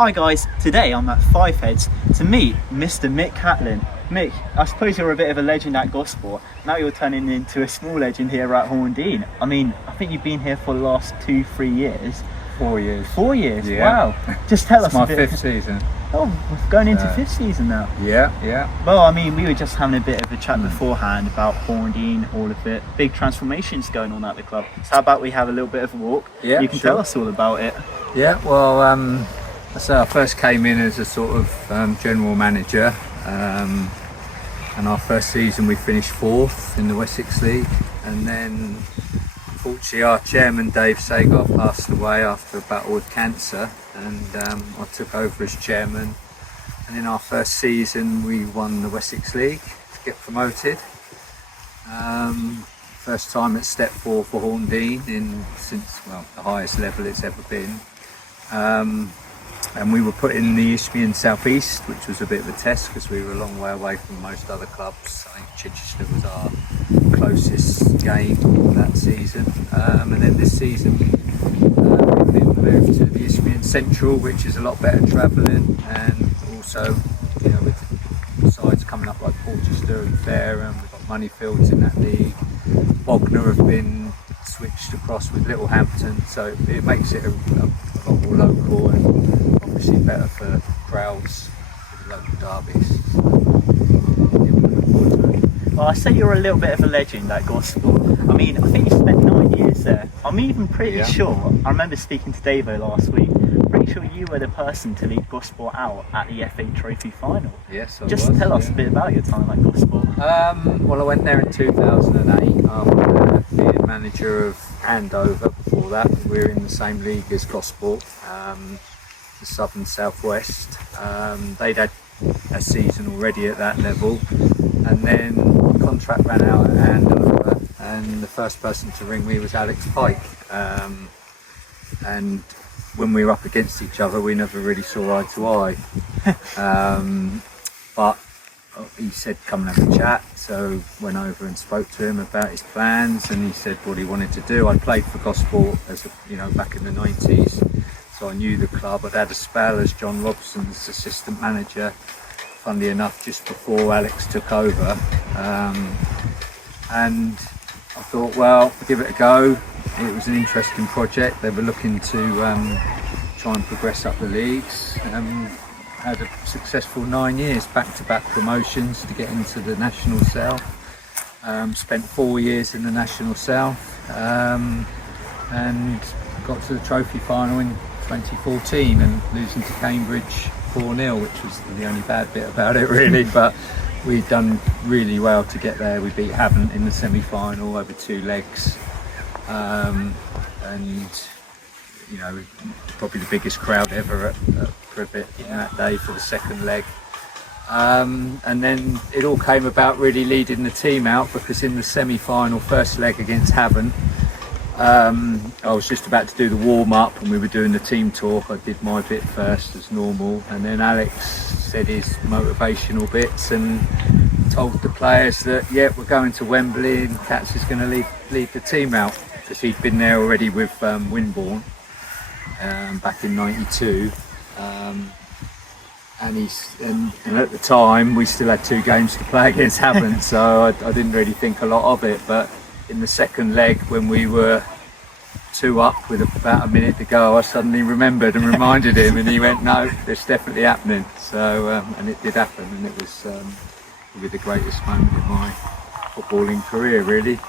Hi guys, today I'm at Five Heads to meet Mr. Mick Catlin. Mick, I suppose you're a bit of a legend at Gosport. Now you're turning into a small legend here at Horndean. I think you've been here for the last 2-3 years. 4 years. 4 years? Yeah. Wow. Just tell us my a bit. fifth season. Oh, we're going into fifth season now. Yeah. Well, we were just having a bit of a chat beforehand about Horndean, all of it. Big transformations going on at the club. So how about we have a little bit of a walk? Yeah, you can tell us all about it. Yeah, well, so I first came in as a sort of general manager, and our first season we finished 4th in the Wessex League, and then unfortunately our chairman Dave Sagar passed away after a battle with cancer, and I took over as chairman, and in our first season we won the Wessex League to get promoted. First time at step 4 for Horndean since the highest level it's ever been. And we were put in the Isthmian South East, which was a bit of a test because we were a long way away from most other clubs. I think Chichester was our closest game that season. And then this season we've been moved to the Isthmian Central, which is a lot better travelling, and also with the sides coming up like Portchester and Fareham, we've got Moneyfields in that league. Bognor have been switched across with Littlehampton, so it makes it a lot more local and obviously better for crowds for the local derbies. Well, I say you're a little bit of a legend at Gosport. I think you spent 9 years there. I'm even pretty sure, I remember speaking to Davo last week, pretty sure you were the person to lead Gosport out at the FA Trophy final. Yes, Just tell us a bit about your time at Gosport. Well, I went there in 2008 after being manager of Andover. Before that, we were in the same league as Gosport, the Southern Southwest. They'd had a season already at that level, and then the contract ran out at Andover, and the first person to ring me was Alex Pike. And when we were up against each other, we never really saw eye to eye. But he said come and have a chat, so went over and spoke to him about his plans, and he said what he wanted to do. I played for Gosport as back in the 90s, so I knew the club. I'd had a spell as John Robson's assistant manager, funnily enough, just before Alex took over, and I thought, well, give it a go. It was an interesting project. They were looking to try and progress up the leagues. Had a successful 9 years, back-to-back promotions to get into the National South. Spent 4 years in the National South, and got to the trophy final in 2014 and losing to Cambridge 4-0, which was the only bad bit about it really, but we'd done really well to get there. We beat Havant in the semi-final over 2 legs, and probably the biggest crowd ever at Privet in that day for the second leg. And then it all came about really leading the team out, because in the semi-final first leg against Havant, I was just about to do the warm-up and we were doing the team talk. I did my bit first as normal, and then Alex said his motivational bits and told the players that we're going to Wembley and Cats is going to lead the team out, because he'd been there already with Winbourne back in '92, and at the time we still had 2 games to play against Havant, so I didn't really think a lot of it. But in the second leg, when we were 2 up with about a minute to go, I suddenly remembered and reminded him, and he went, no, it's definitely happening. So and it did happen, and it was probably the greatest moment of my footballing career really.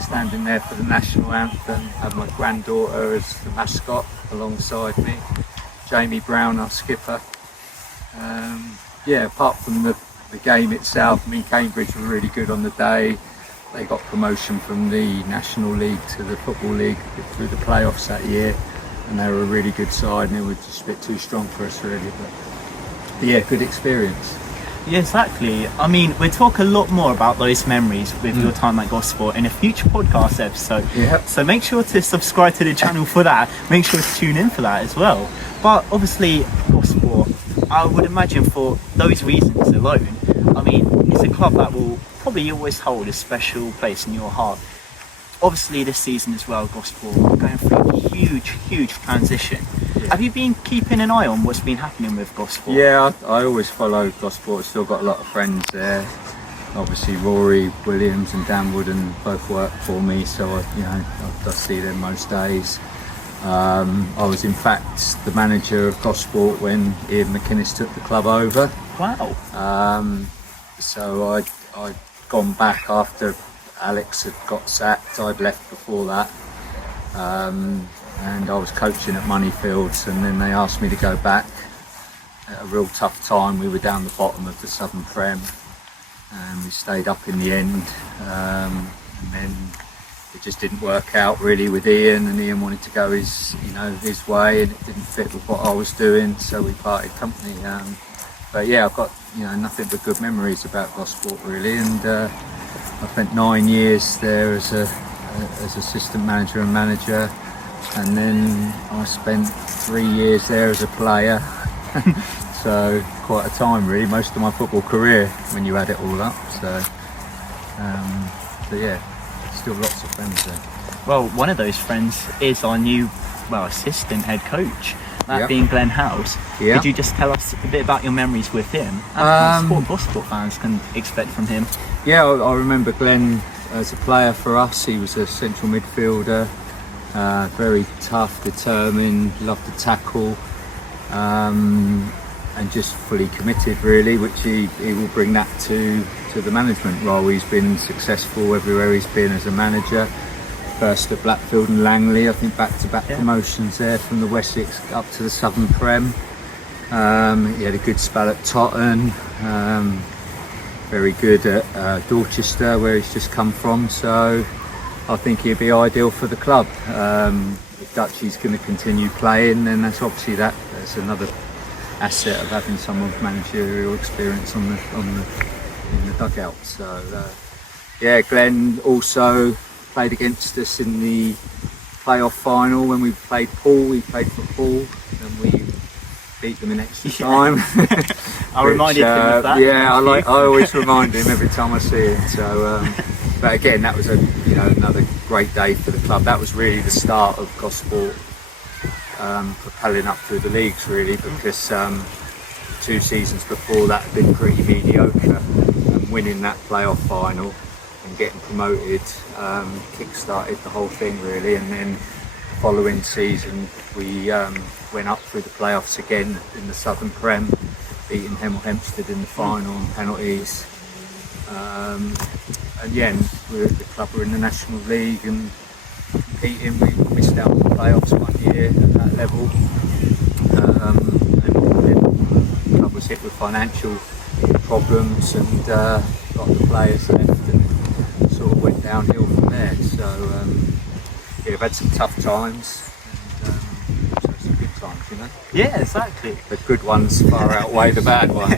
Standing there for the national anthem, had my granddaughter as the mascot alongside me, Jamie Brown, our skipper. Apart from the game itself, Cambridge were really good on the day. They got promotion from the National League to the Football League through the playoffs that year, and they were a really good side, and it was just a bit too strong for us really, but good experience. Yeah, exactly. We'll talk a lot more about those memories with your time at Gosport in a future podcast episode. Yep. So make sure to subscribe to the channel for that. Make sure to tune in for that as well. But obviously, Gosport, I would imagine for those reasons alone, it's a club that will probably always hold a special place in your heart. Obviously this season as well, Gosport are going through a huge transition. Have you been keeping an eye on what's been happening with Gosport? Yeah, I always follow Gosport. Still got a lot of friends there. Obviously, Rory Williams and Dan Wooden both work for me, so I see them most days. I was in fact the manager of Gosport when Ian McIntosh took the club over. Wow. So I'd gone back after Alex had got sacked. I'd left before that. And I was coaching at Moneyfields, and then they asked me to go back at a real tough time. We were down the bottom of the Southern Prem, and we stayed up in the end. And then it just didn't work out really with Ian, and Ian wanted to go his way, and it didn't fit with what I was doing, so we parted company. But yeah, I've got nothing but good memories about Gosport really, and I spent 9 years there as assistant manager and manager, and then I spent 3 years there as a player. So quite a time really, most of my football career when you add it all up. So yeah, still lots of friends there. Well, one of those friends is our new assistant head coach, that Yep. being Glenn House. Yeah. Could you just tell us a bit about your memories with him and what Gosport fans can expect from him? Yeah, I remember Glenn as a player for us. He was a central midfielder, very tough, determined, loved to tackle, and just fully committed really, which he will bring that to the management role. He's been successful everywhere he's been as a manager. First at Blackfield and Langley, I think back-to-back promotions there from the Wessex up to the Southern Prem. He had a good spell at Totton, very good at Dorchester where he's just come from, so I think he'd be ideal for the club. If Dutchie's going to continue playing, then that's obviously that's another asset of having someone with managerial experience in the dugout. So yeah, Glenn also played against us in the playoff final when we played Paul. We played for Paul and we beat them in extra time. I reminded him of that. Yeah, I always remind him every time I see him. So, but again, that was another great day for the club. That was really the start of Gosport propelling up through the leagues really, because 2 seasons before that had been pretty mediocre, and winning that playoff final and getting promoted kick-started the whole thing really. And then the following season we went up through the playoffs again in the Southern Prem, beating Hemel Hempstead in the final on penalties, and yeah, the club were in the National League and competing. We missed out on the playoffs 1 year at that level, and then the club was hit with financial problems, and got the players left and sort of went downhill from there. So yeah, we've had some tough times, and also some good times, Yeah, exactly. The good ones far outweigh the bad ones.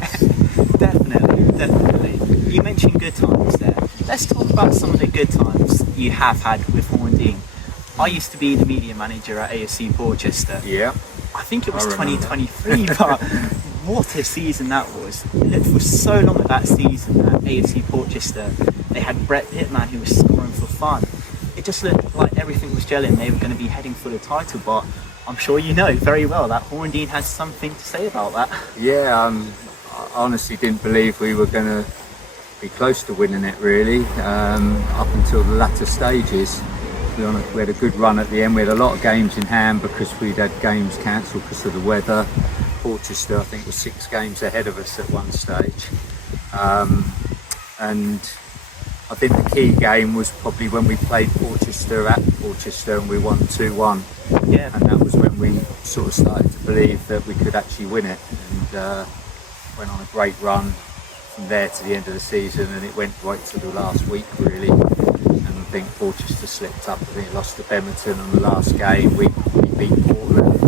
Definitely. You mentioned good times there. Let's talk about some of the good times you have had with Horndean. I used to be the media manager at AFC Portchester. Yeah. I think it was 2023, but what a season that was. It looked for so long at that season at AFC Portchester. They had Brett Pittman who was scoring for fun. It just looked like everything was gelling. They were going to be heading for the title, but I'm sure you know very well that Horndean has something to say about that. Yeah, I honestly didn't believe we were going to be close to winning it really, up until the latter stages. We had a good run at the end. We had a lot of games in hand because we'd had games cancelled because of the weather. Portchester, I think, was 6 games ahead of us at one stage. And I think the key game was probably when we played Portchester at Portchester and we won 2-1. Yeah. And that was when we sort of started to believe that we could actually win it. And went on a great run from there to the end of the season, and it went right to the last week really. And I think Portchester slipped up. I think it lost to Bemerton on the last game. We beat Portland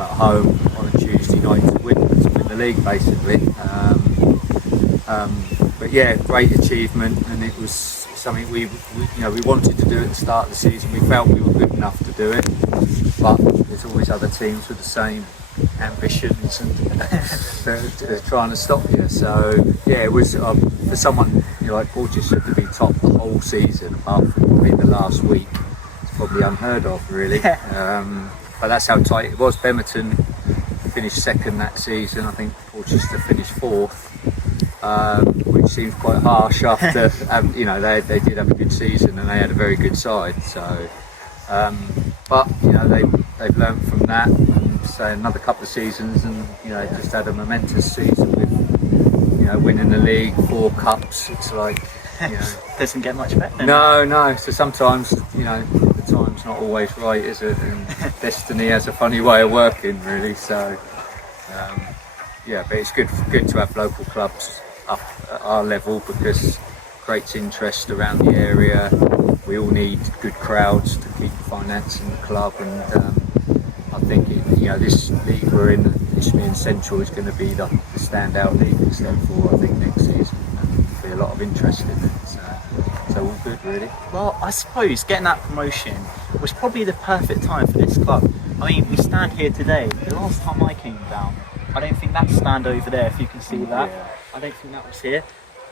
at home on a Tuesday night to win the league basically. But yeah, great achievement, and it was something we wanted to do at the start of the season. We felt we were good enough to do it, but there's always other teams with the same ambitions and they're trying to stop you. So yeah, it was for someone like Portchester to be top the whole season apart from probably the last week, it's probably unheard of really. but that's how tight it was. Bemerton finished second that season. I think Portchester finished fourth, which seems quite harsh after they did have a good season and they had a very good side. So, but they've learned from that, and so another couple of seasons, and just had a momentous season with winning the league, 4 cups. It's like doesn't get much better. No. So sometimes the time's not always right, is it? And destiny has a funny way of working, really. So but it's good to have local clubs up at our level, because it creates interest around the area. We all need good crowds to keep financing the club, and I think this league we're in, Isthmian Central, is going to be the standout league in Step 4, I think, next season. There'll be a lot of interest in it, so all good, really. Well, I suppose getting that promotion was probably the perfect time for this club. I mean, we stand here today. The last time I came down, I don't think that stand over there, if you can see that, I don't think that was here.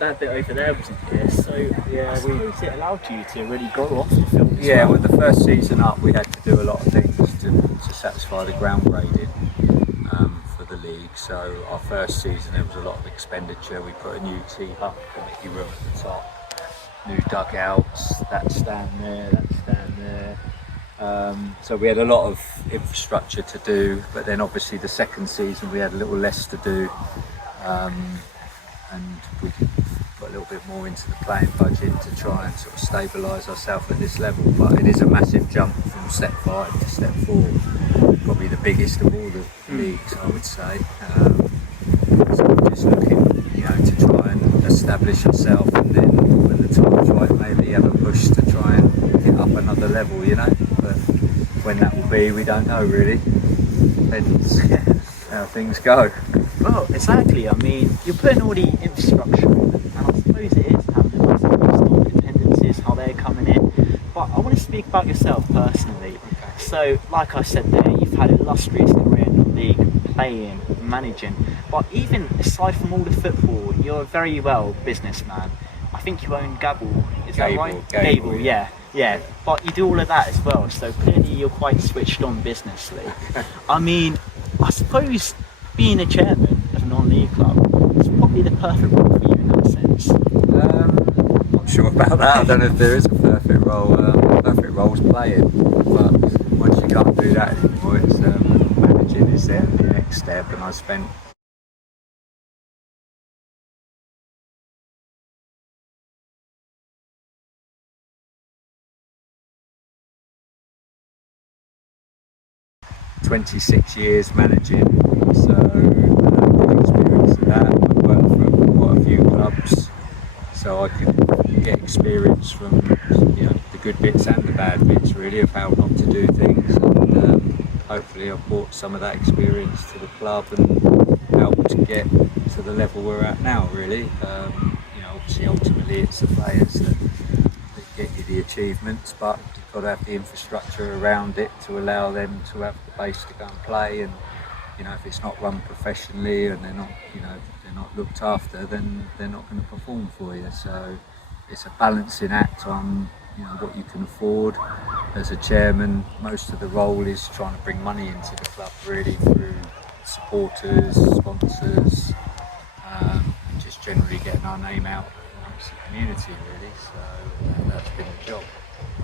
That bit over there wasn't here, so I suppose it allowed you to really go off the field as well. With the first season up, we had to do a lot of things to satisfy the ground grading for the league. So our first season, there was a lot of expenditure. We put a new tee hut, committee room at the top, new dugouts, that stand there. So we had a lot of infrastructure to do, but then obviously the second season we had a little less to do, and we could put a little bit more into the playing budget to try and sort of stabilise ourselves at this level. But it is a massive jump from Step 5 to Step 4, probably the biggest of all the leagues, I would say. So we're just looking, to try and establish ourselves, and then when the time's right, maybe have a push to try and get up another level, But when that will be, we don't know really. Depends how things go. Well, exactly. I mean, you're putting all the infrastructure in, and I suppose it is having the massive attendances, how they're coming in. But I want to speak about yourself personally. Okay. So, like I said there, you've had an illustrious career in the league, playing, managing. But even aside from all the football, you're a very well businessman. I think you own Gable, is that right? Gable, yeah. But you do all of that as well, so clearly you're quite switched on businessly. I mean, I suppose being a chairman of a non-league club is probably the perfect role for you in that sense. Not sure about that. I don't know if there is a perfect role. Perfect role's playing, but once you can't do that anymore, it's managing is the next step. And I spent ...26 years managing, so good experience of that. I've worked for quite a few clubs, so I could get experience from the good bits and the bad bits, really, of how not to do things, and hopefully I've brought some of that experience to the club and helped to get to the level we're at now, really. Obviously ultimately it's the players that get you the achievements, but you've got to have the infrastructure around it to allow them to have the base to go and play. And if it's not run professionally and they're not looked after, then they're not going to perform for you. So it's a balancing act on what you can afford. As a chairman, most of the role is trying to bring money into the club, really, through supporters, sponsors, and just generally getting our name out amongst the community, really. So that's been the job.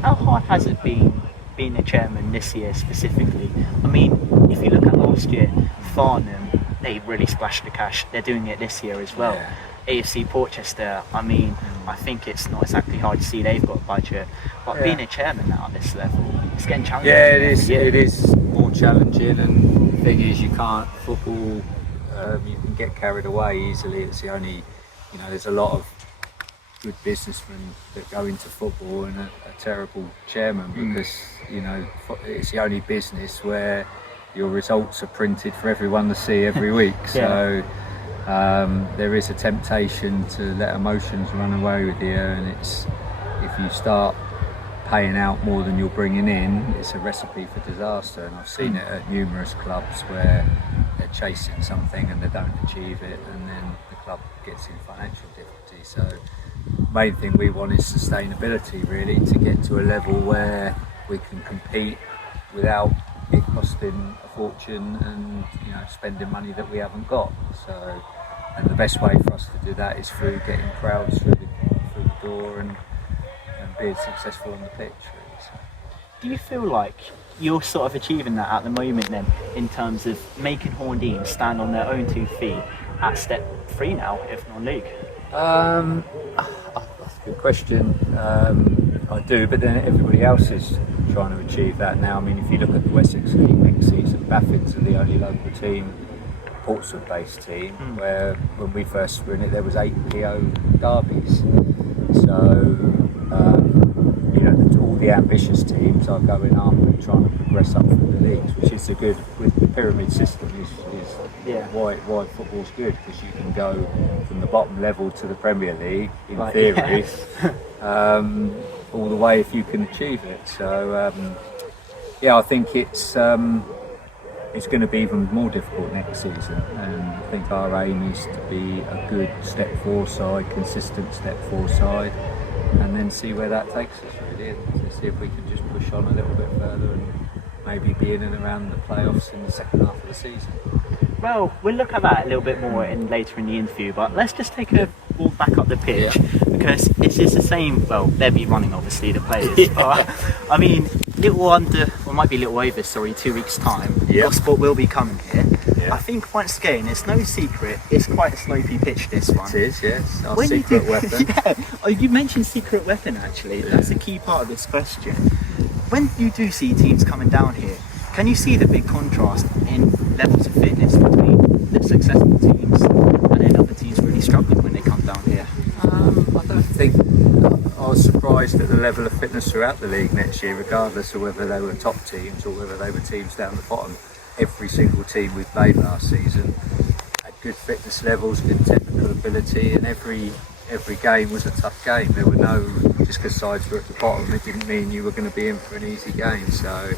How hard has it been being a chairman this year specifically? I mean, if you look at last year, Farnham, they really splashed the cash. They're doing it this year as well. Yeah. AFC Portchester, I mean, I think it's not exactly hard to see they've got a budget, but being a chairman now at this level, it's getting challenging. Yeah, it is. It is more challenging, and the thing is, you can't football. You can get carried away easily. It's the only, there's a lot of good businessmen that go into football and a terrible chairman, because it's the only business where your results are printed for everyone to see every week. So there is a temptation to let emotions run away with you, and it's, if you start paying out more than you're bringing in, it's a recipe for disaster. And I've seen it at numerous clubs where they're chasing something and they don't achieve it, and then the club gets in financial difficulty. So main thing we want is sustainability, really, to get to a level where we can compete without it costing a fortune and spending money that we haven't got. So, and the best way for us to do that is through getting crowds through the door and being successful on the pitch. Really. So. Do you feel like you're sort of achieving that at the moment then, in terms of making Horndean stand on their own 2 feet at step 3 now, if not league? That's a good question. I do, but then everybody else is trying to achieve that now. I mean, if you look at the Wessex League next season, Baffins are the only local team, Portsmouth-based team, where when we first were in it, there was 8 PO derbies. So, all the ambitious teams are going up and trying to progress up through the leagues, which is a good, with the pyramid system is why football's good, because you can go from the bottom level to the Premier League in theory, all the way if you can achieve it. So I think it's going to be even more difficult next season, and I think our aim is to be a good step 4 side, consistent step 4 side, and then see where that takes us really, and to see if we can just push on a little bit further and maybe be in and around the playoffs in the second half of the season. Well, we'll look at that a little bit more later in the interview, but let's just take a walk back up the pitch, because it's just the same. Well, they'll be running obviously, the players, but I mean, might be a little over, 2 weeks time, Gosport will be coming here. I think once again, it's no secret, it's quite a slopey pitch, this one. It is, yes. Our secret weapon. You mentioned secret weapon actually, that's a key part of this question. When you do see teams coming down here, can you see the big contrast in levels of fitness between the successful teams and then other teams really struggling when they come down here? I don't think I was surprised at the level of fitness throughout the league next year, regardless of whether they were top teams or whether they were teams down the bottom. Every single team we played last season had good fitness levels, good technical ability, and every game was a tough game. There were no, just because sides were at the bottom, it didn't mean you were going to be in for an easy game. So I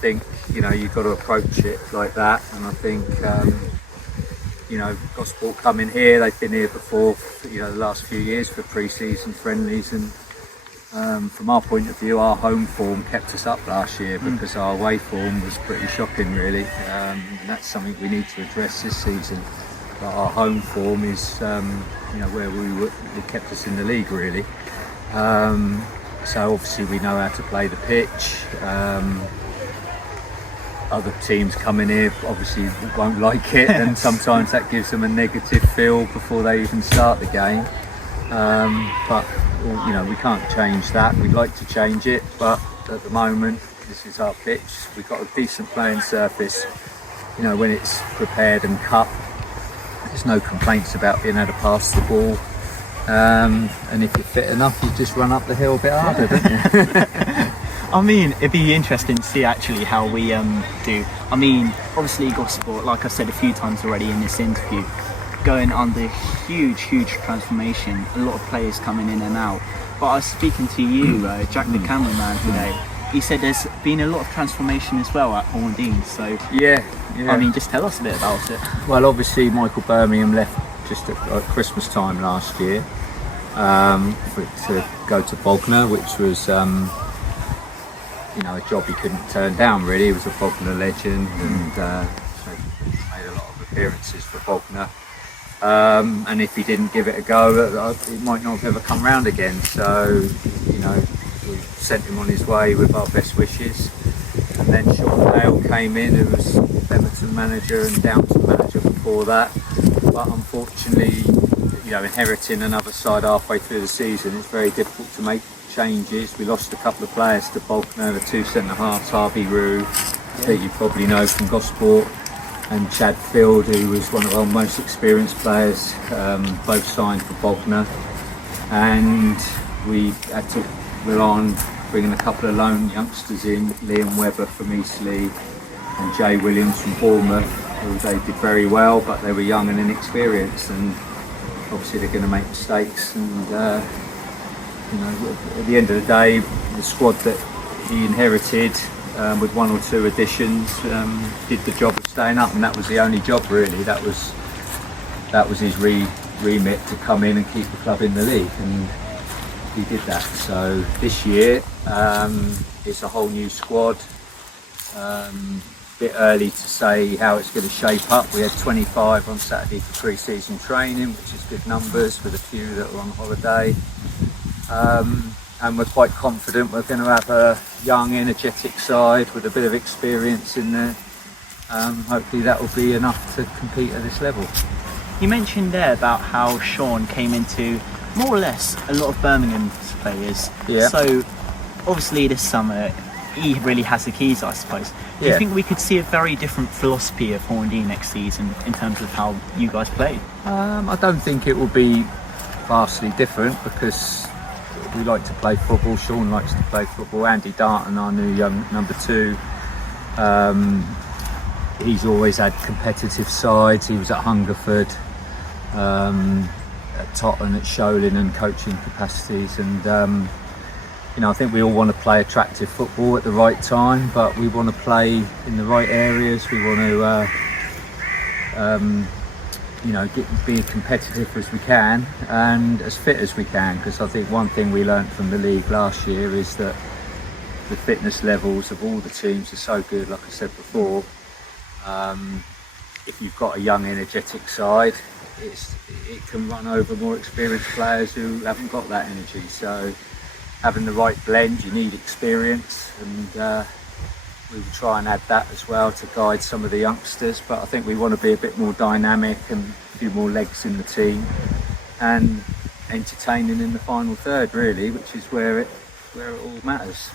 think you've got to approach it like that, and I think Gosport coming here, they've been here before, the last few years for pre-season friendlies, and from our point of view, our home form kept us up last year, because our away form was pretty shocking really, and that's something we need to address this season. But our home form is where it kept us in the league really. So obviously we know how to play the pitch. Other teams coming here obviously won't like it, and sometimes that gives them a negative feel before they even start the game. But we can't change that. We'd like to change it, but at the moment this is our pitch. We've got a decent playing surface. When it's prepared and cut, there's no complaints about being able to pass the ball. And if you're fit enough, you just run up the hill a bit harder, don't you? I mean, it'd be interesting to see actually how we do. I mean, obviously Gosport, like I said a few times already in this interview, going under huge transformation, a lot of players coming in and out. But I was speaking to you, Jack the cameraman today. He said there's been a lot of transformation as well at Horndean, so yeah. I mean, just tell us a bit about it. Well, obviously Michael Birmingham left just at Christmas time last year to go to Bognor, which was a job he couldn't turn down really. He was a Bognor legend, and so he made a lot of appearances for Bognor. And if he didn't give it a go, it might not have ever come round again. So, we sent him on his way with our best wishes. And then Sean Dale came in, who was Everton manager and Downton manager before that. But unfortunately, inheriting another side halfway through the season, it's very difficult to make changes. We lost a couple of players to Bognor, the 2 centre-halves, Harvey Rue, that you probably know from Gosport, and Chad Field, who was one of our most experienced players, both signed for Bognor. And we had to rely on bringing a couple of lone youngsters in, Liam Webber from Eastleigh and Jay Williams from Bournemouth, who they did very well, but they were young and inexperienced, and obviously they're going to make mistakes. And at the end of the day, the squad that he inherited, with 1 or 2 additions, did the job of staying up, and that was the only job really. That was his remit, to come in and keep the club in the league, and he did that. So this year it's a whole new squad. bit early to say how it's going to shape up. We had 25 on Saturday for pre-season training, which is good numbers, with a few that are on holiday. And we're quite confident we're going to have a young, energetic side with a bit of experience in there. Hopefully that will be enough to compete at this level. You mentioned there about how Sean came into more or less a lot of Birmingham's players. Yeah. So obviously this summer he really has the keys, I suppose. Do you think we could see a very different philosophy of Horndean next season in terms of how you guys play? I don't think it will be vastly different, because we like to play football. Sean likes to play football. Andy Darton, our new young number 2, he's always had competitive sides. He was at Hungerford, at Tottenham, at Sholing, and coaching capacities. And I think we all want to play attractive football at the right time, but we want to play in the right areas. We want to be competitive as we can and as fit as we can, because I think one thing we learnt from the league last year is that the fitness levels of all the teams are so good. Like I said before, if you've got a young, energetic side, it can run over more experienced players who haven't got that energy. So having the right blend, you need experience, and we will try and add that as well to guide some of the youngsters. But I think we want to be a bit more dynamic and a few more legs in the team, and entertaining in the final third, really, which is where it all matters.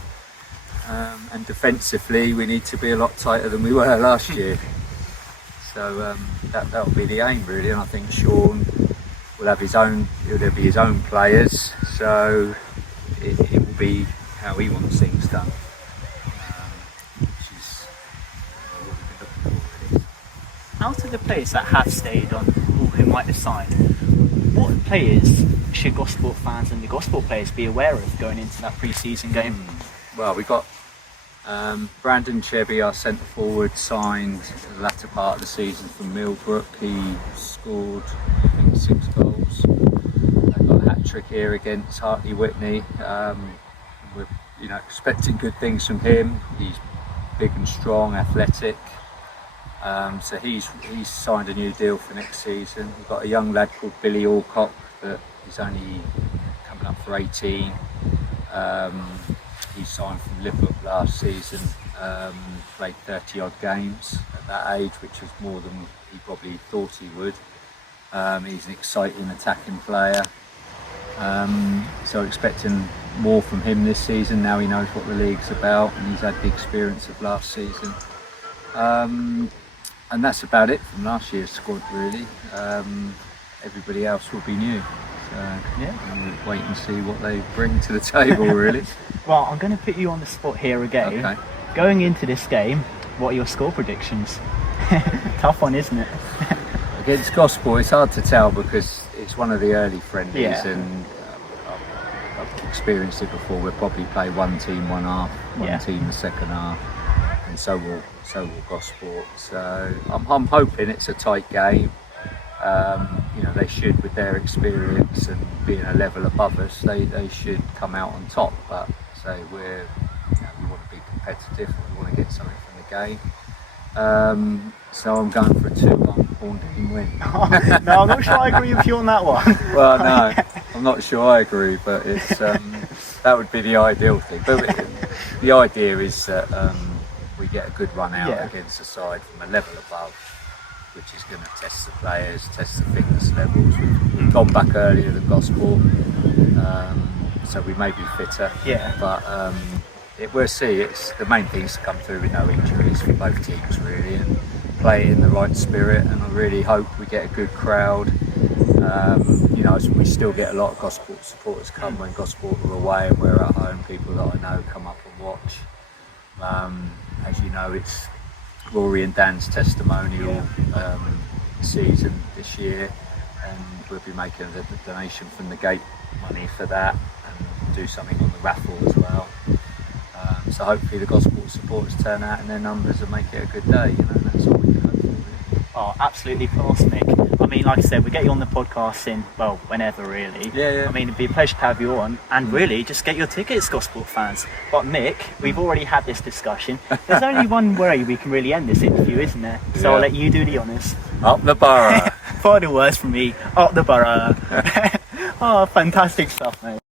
And defensively, we need to be a lot tighter than we were last year. So that'll be the aim, really. And I think Sean will have there'll be his own players, so it will be how he wants things done. Out of the players that have stayed on, or who might have signed, what players should Gosport fans and the Gosport players be aware of going into that pre-season game? Well, we've got Brandon Chebby, our centre forward, signed the latter part of the season from Millbrook. He scored, I think, 6 goals. They've got a hat-trick here against Hartley Whitney. We're expecting good things from him. He's big and strong, athletic. So he's signed a new deal for next season. We've got a young lad called Billy Alcock that is only coming up for 18. He signed from Liverpool last season, played 30 odd games at that age, which was more than he probably thought he would. He's an exciting attacking player. So expecting more from him this season. Now he knows what the league's about, and he's had the experience of last season. And that's about it from last year's squad, really. Everybody else will be new. So we'll wait and see what they bring to the table, really. Well, I'm going to put you on the spot here again. Okay. Going into this game, what are your score predictions? Tough one, isn't it? Against Gosport, it's hard to tell because it's one of the early friendlies, and I've experienced it before. We'll probably play one team one half, one team the second half, and so will Gosport. So I'm hoping it's a tight game. They should, with their experience and being a level above us, they should come out on top. But we want to be competitive. We want to get something from the game. So I'm going for a 2-1 Horndean win. No, I'm not sure I agree with you on that one. Well, no, I'm not sure I agree, but it's that would be the ideal thing. But the idea is that we get a good run out against a side from a level above, which is going to test the players, test the fitness levels. We've gone back earlier than Gosport, so we may be fitter. But we'll see. It's the main thing is to come through with no injuries for both teams, really, and play in the right spirit. And I really hope we get a good crowd. We still get a lot of Gosport supporters come when Gosport are away and we're at home. People that I know come up and watch. As you know, it's Rory and Dan's testimonial season this year, and we'll be making the donation from the gate money for that, and do something on the raffle as well. So hopefully the Gosport supporters turn out in their numbers and make it a good day. That's all we can hope for, really. Oh, absolutely class, Mick. I mean, like I said, we'll get you on the podcast in, well, whenever really. Yeah. I mean, it'd be a pleasure to have you on, and really, just get your tickets, Gosport fans. But Mick, we've already had this discussion. There's only one way we can really end this interview, isn't there? So I'll let you do the honours. Up the borough. Final words from me, up the borough. Oh, fantastic stuff, mate.